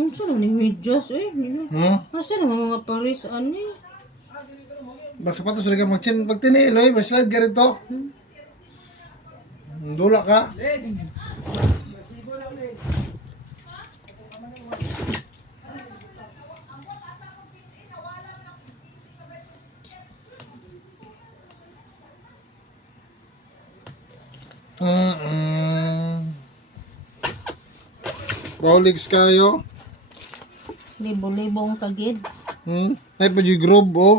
Saan na ni medyas eh? Asa na mga paris ani? Bak sapatos lagi magchin pag tiniloy, slide ka rito. Dula ka. Rolex kayo. Libo-libong kagid. Ay pa yung grob, oh.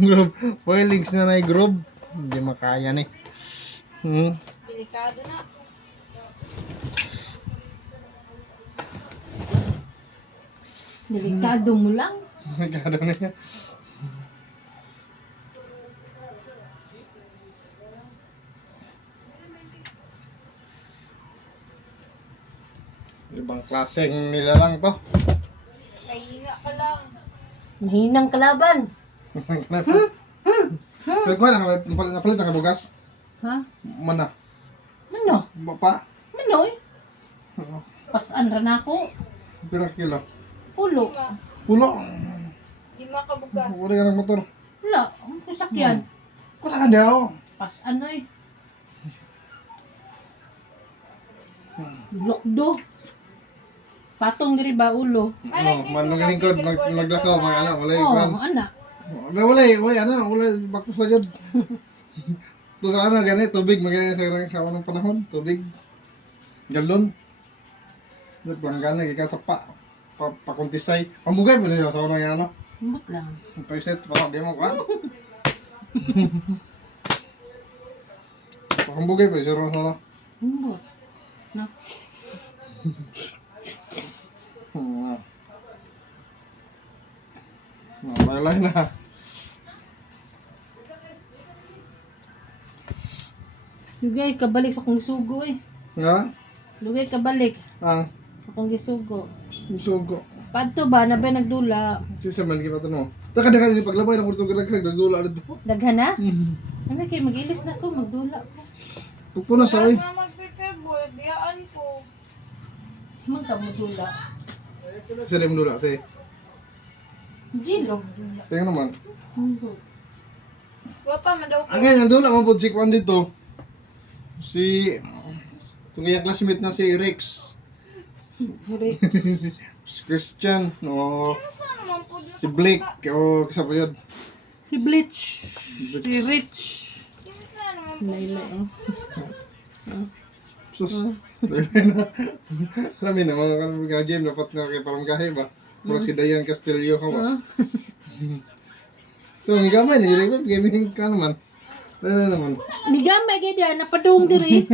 Grob. Rolex na na yung grob. Hindi makaya ni. Delikado na. Delikado mo lang. Delikado na yan. Ibang klaseng nilalang to. Mahina ka lang. Mahinang kalaban. Pero kuha lang, napalit ang bugas. Ha? Mana? Ano? Pa? Manoy? Pasan ra na ako. Pirang kilo? Ulo. Pulo? Di makabugas. Wala ka ng motor. Wala. Ang kusakyan. Wala ka daw. Pasan na eh. Lokdo. Patong diri ba ulo? Manong lingkod, maglakaw, mga anak, wala yung Oh, kwan. anak. Wala, baktas na yun. Ito sa ano, ganit, tubig, magiging sa unang panahon, tubig. Galon. Planggana, gikan sa pakuntisay. Pambugay pa nila sa unang yan, ano. Mbot lang. Paiset, parang di mo kwan. Pambugay pa, siro sa ano. Mbot. Na. Malay na. Lugay kabalik sa akong gisugo eh. Nga? Lugay kabalik Ang sa akong gisugo. sugo. Padto ba na ba nagdula? Sisa man kita tanong. Daka-daka ni paglabay na kurto kadagdag nagdula dito. Daghan na? Ano kay magilis na ko, magdula ko. Pugpuna sa ay. Mag-prepare boy, biyaan ko. Magkamudula. Sa dem dula say. Jilo. Tingnan naman. Wapa man daw ko. Ang ganyan dula man pud si Kwan dito. Si tungay classmate na si Rex. Si Christian, no. Saan naman po na? Si Blake, o kasama yun. Si Bleach. Si Rich. Saan naman po? Layla oh. Sus. Alam na, mga gym, dapat na kay paranggahe ba? Mura si Dayan Castillo ka ba? Ito, ang gamay na yun. Gaming ka naman. Ano naman? Nigamay kay dia napadung diri.